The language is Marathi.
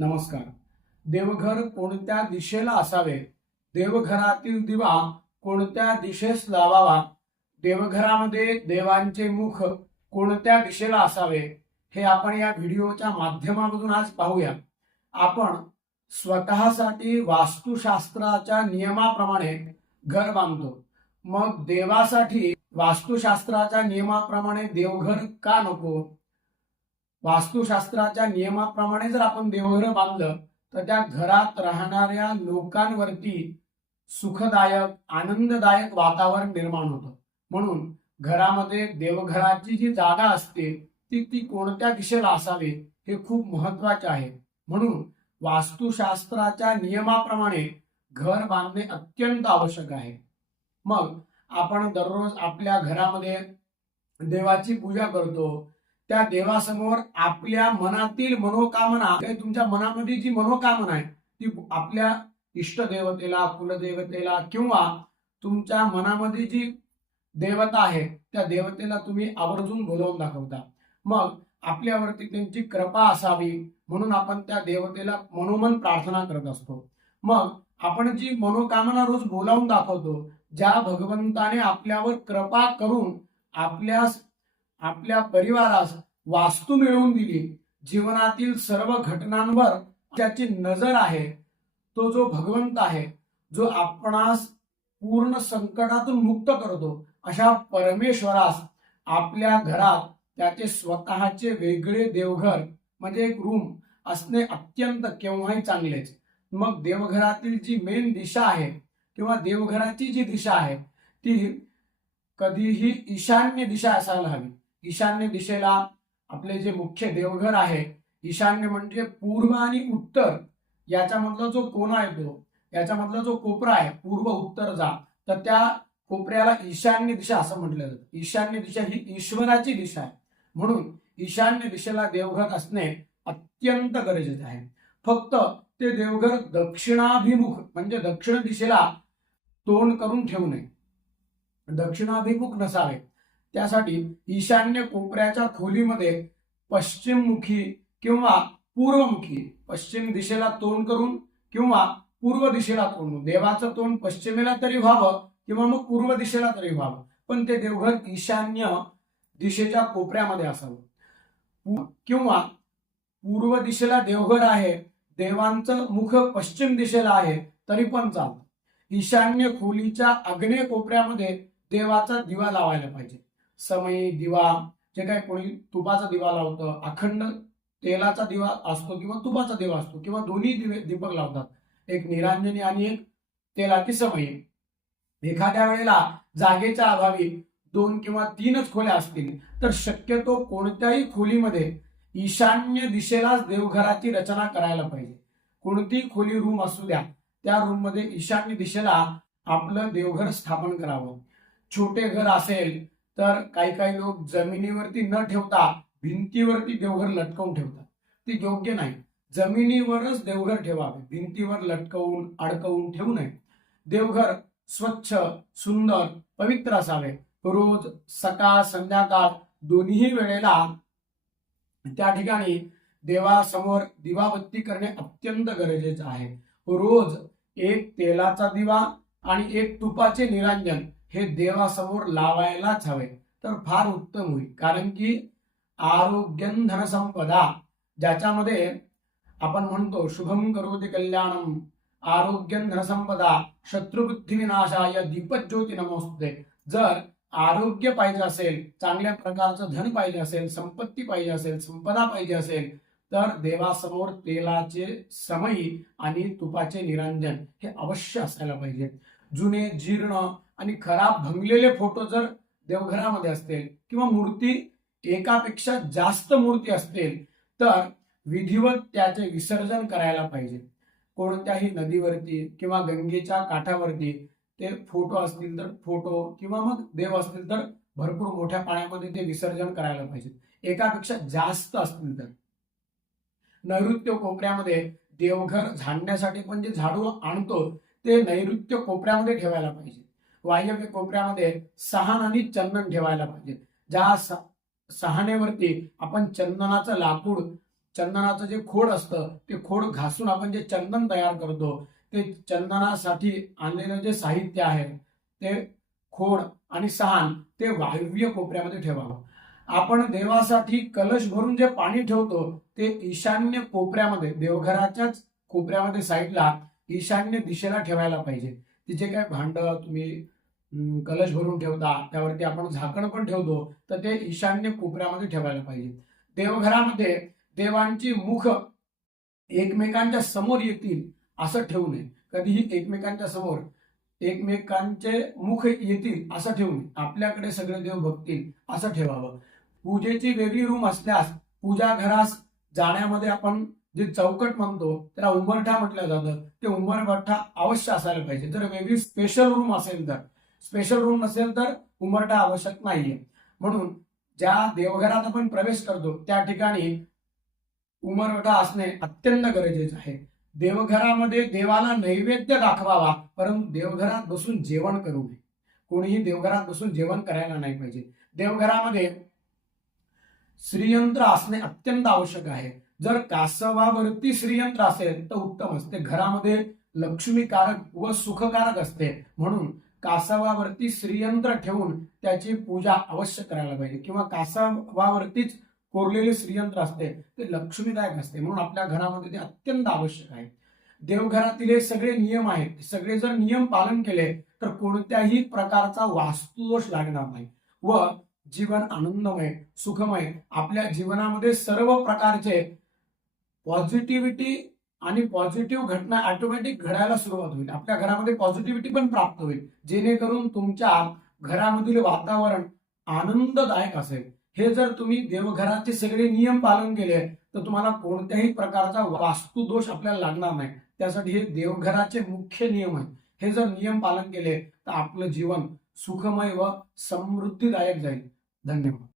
नमस्कार. देवघर कोणत्या दिशेला असावे? देवघरातील दिवा कोणत्या दिशेस लावावा? देवघरामध्ये देवांचे मुख कोणत्या दिशेला असावे? हे आपण या व्हिडिओच्या माध्यमातून आज पाहूया. आपण स्वतःसाठी वास्तुशास्त्राच्या नियमाप्रमाणे घर बांधतो. मग देवासाठी वास्तुशास्त्राच्या नियमाप्रमाणे देवघर का नको? वास्तुशास्त्राच्या नियमाप्रमाणे जर आपण देवघर बांधलं तर त्या घरात राहणाऱ्या लोकांवरती सुखदायक आनंददायक वातावरण निर्माण होतं. म्हणून घरामध्ये देवघराची जी जागा असते ती कोणत्या दिशेला असावी हे खूप महत्वाचे आहे. म्हणून वास्तुशास्त्राच्या नियमाप्रमाणे घर बांधणे अत्यंत आवश्यक आहे. मग आपण दररोज आपल्या घरामध्ये देवाची पूजा करतो. त्या देवासमोर आपल्या मनातील मनोकामना, तुमच्या मनामध्ये जी मनोकामना आहे ती आपल्या इष्टदेवतेला, कुलदेवतेला किंवा तुमच्या मनामध्ये जी देवता आहे त्या देवतेला तुम्ही आवर्जून बोलावून दाखवता. मग आपल्यावरती त्यांची कृपा असावी म्हणून आपण त्या देवतेला मनोमन प्रार्थना करत असतो. मग आपण जी मनोकामना रोज बोलावून दाखवतो, ज्या भगवंताने आपल्यावर कृपा करून आपल्या परिवारास वास्तू मिळवून दिली, जीवनातील सर्व घटनांवर ज्याची नजर आहे तो जो भगवंत आहे, जो आपणास पूर्ण संकटातून मुक्त करतो, अशा परमेश्वरास आपल्या घरात त्याचे स्वतःचे वेगळे देवघर म्हणजे एक रूम असणे अत्यंत केव्हाही चांगलेच. मग देवघरातील जी मेन दिशा आहे किंवा देवघराची जी दिशा आहे ती कधीही ईशान्य दिशा असायला हवी. ईशान्य दिशेला आपले जे मुख्य देवघर आहे, ईशान्य म्हणजे पूर्व आणि उत्तर याच्यामधला जो कोना येतो, याच्यामधला जो कोपरा आहे, पूर्व उत्तर जा, तर त्या कोपऱ्याला ईशान्य दिशा असं म्हटलं जातं. ईशान्य दिशा ही ईश्वराची दिशा आहे. म्हणून ईशान्य दिशेला देवघर असणे अत्यंत गरजेचे आहे. फक्त ते देवघर दक्षिणाभिमुख म्हणजे दक्षिण दिशेला तोंड करून ठेवू नये, दक्षिणाभिमुख नसावे. त्यासाठी ईशान्य कोपऱ्याच्या खोलीमध्ये पश्चिममुखी किंवा पूर्वमुखी, पश्चिम दिशेला तोंड करून किंवा पूर्व दिशेला तोंड, देवाचं तोंड पश्चिमेला तरी व्हावं किंवा मग पूर्व दिशेला तरी व्हावं, पण ते देवघर ईशान्य दिशेच्या कोपऱ्यामध्ये असावं. किंवा पूर्व दिशेला देवघर आहे, देवांचं मुख पश्चिम दिशेला आहे तरी पण चालतं. ईशान्य खोलीच्या आग्नेय कोपऱ्यामध्ये देवाचा दिवा लावायला पाहिजे. समई दिवा, जे काही कोणी तुपाचा दिवा लावतं, अखंड तेलाचा दिवा असतो किंवा तुपाचा दिवा असतो किंवा दोन्ही दीपक लावतात, एक निरांजनी आणि एक तेलाची समई. एखाद्या वेळेला जागेच्या अभावी 2 किंवा 3च खोल्या असतील तर शक्यतो कोणत्याही खोलीमध्ये ईशान्य दिशेलाच देवघराची रचना करायला पाहिजे. कोणतीही खोली रूम असू द्या, त्या रूम मध्ये ईशान्य दिशेला आपलं देवघर स्थापन करावं. छोटे घर असेल तर काही लोक जमिनीवरती न ठेवता भिंतीवरती देवघर लटकवून ठेवतात, ते योग्य नाही. जमिनीवरच देवघर ठेवावे, भिंतीवर लटकवून अडकवून ठेवू नये. देवघर स्वच्छ, सुंदर, पवित्र असावे. रोज सकाळ संध्याकाळ दोन्ही वेळेला त्या ठिकाणी देवासमोर दिवाबत्ती करणे अत्यंत गरजेचे आहे. रोज एक तेलाचा दिवा आणि एक तुपाचे निरांजन हे देवासमोर लावायलाच हवे, तर फार उत्तम होईल. कारण की आरोग्यं धनसंपदा, ज्याच्यामध्ये आपण म्हणतो शुभम करोति कल्याणम, आरोग्यं धनसंपदा, शत्रुबुद्धी विनाशाय दीपज्योती नमोस्तुते. जर आरोग्य पाहिजे असेल, चांगल्या प्रकारचं धन पाहिजे असेल, संपत्ती पाहिजे असेल, संपदा पाहिजे असेल तर देवासमोर तेलाचे समई आणि तुपाचे निरांजन हे अवश्य असायला पाहिजे. जुने जीर्ण आणि खराब भंगलेले फोटो जर देवघरामध्ये असतील किंवा मूर्ती एकापेक्षा जास्त मूर्ती असतील तर विधिवत त्याचे विसर्जन करायला पाहिजे. कोणत्याही नदीवरती किंवा गंगेच्या काठावरती ते फोटो असतील तर फोटो किंवा मग देव असतील तर भरपूर मोठ्या पाण्यामध्ये ते विसर्जन करायला पाहिजे. एकापेक्षा जास्त असतील तर नैऋत्य कोपऱ्यामध्ये देवघर झाडण्यासाठी पण जे झाडू आणतो ते नैऋत्य कोपऱ्यामध्ये ठेवायला पाहिजे. वायव्य कोपऱ्यामध्ये सहान आणि चंदन ठेवायला पाहिजे. ज्या सहानेवरती आपण चंदनाचं लाकूड चंदनाचं जे खोड असतं ते खोड घासून आपण जे चंदन तयार करतो, ते चंदनासाठी आणलेलं जे साहित्य आहे ते खोड आणि सहान ते वायव्य कोपऱ्यामध्ये ठेवावं. आपण देवासाठी कलश भरून जे पाणी ठेवतो ते ईशान्य कोपऱ्यामध्ये, देवघराच्याच कोपऱ्यामध्ये साईडला ईशान्य दिशेला ठेवायला पाहिजे. तिचे काय भांड तुम्ही कलश भरून ठेवता, त्यावरती आपण झाकण पण ठेवतो, तर ते ईशान्य कोपऱ्यामध्ये ठेवायला पाहिजे. देवघरामध्ये देवांची मुख एकमेकांच्या समोर येतील असं ठेवू नये. कधीही एकमेकांच्या समोर एकमेकांचे मुख येतील असं ठेवू नये. आपल्याकडे सगळे देव बघतील असं ठेवावं. पूजेची वेगळी रूम असल्यास पूजा घरास जाण्यामध्ये आपण जे चौकट म्हणतो त्याला उंबरठा म्हटलं जातं, ते उंबरठा अवश्य असायला पाहिजे. जर वेगळी स्पेशल रूम असेल तर, स्पेशल रूम नसेल तर उंबरठा आवश्यक नाहीये. म्हणून ज्या देवघरात आपण प्रवेश करतो त्या ठिकाणी उंबरठा असणे अत्यंत गरजेचं आहे. देवघरामध्ये देवाला नैवेद्य दाखवावा, परंतु देवघरात बसून जेवण करू नये. कोणीही देवघरात बसून जेवण करायला नाही पाहिजे. देवघरामध्ये श्रीयंत्र असणे अत्यंत आवश्यक आहे. जर कासवावरती श्रीयंत्र असेल तर उत्तम असते. घरामध्ये लक्ष्मीकारक व सुखकारक असते. म्हणून कासवावरती श्रीयंत्र ठेवून त्याची पूजा अवश्य करायला पाहिजे. किंवा कासवावरतीच कोरलेले श्रीयंत्र असते ते लक्ष्मीदायक असते. म्हणून आपल्या घरामध्ये ते अत्यंत आवश्यक आहे. देवघरातील हे सगळे नियम आहेत, सगळे जर नियम पालन केले तर कोणत्याही प्रकारचा वास्तुदोष लागणार नाही व जीवन आनंदमय सुखमय, आपल्या जीवनामध्ये सर्व प्रकारचे पॉझिटिव्हिटी आणि पॉझिटिव्ह घटना ऑटोमॅटिक घडायला सुरुवात होईल. आपल्या घरामध्ये पॉझिटिव्हिटी पण प्राप्त होईल, जेणेकरून तुमच्या घरामधील वातावरण आनंददायक असेल. हे जर तुम्ही देवघराचे सगळे नियम पालन केले तर तुम्हाला कोणत्याही प्रकारचा वास्तुदोष आपल्याला लागणार नाही. त्यासाठी हे देवघराचे मुख्य नियम आहेत. हे जर नियम पालन केले तर आपलं जीवन सुखमय व समृद्धीदायक जाईल. धन्यवाद.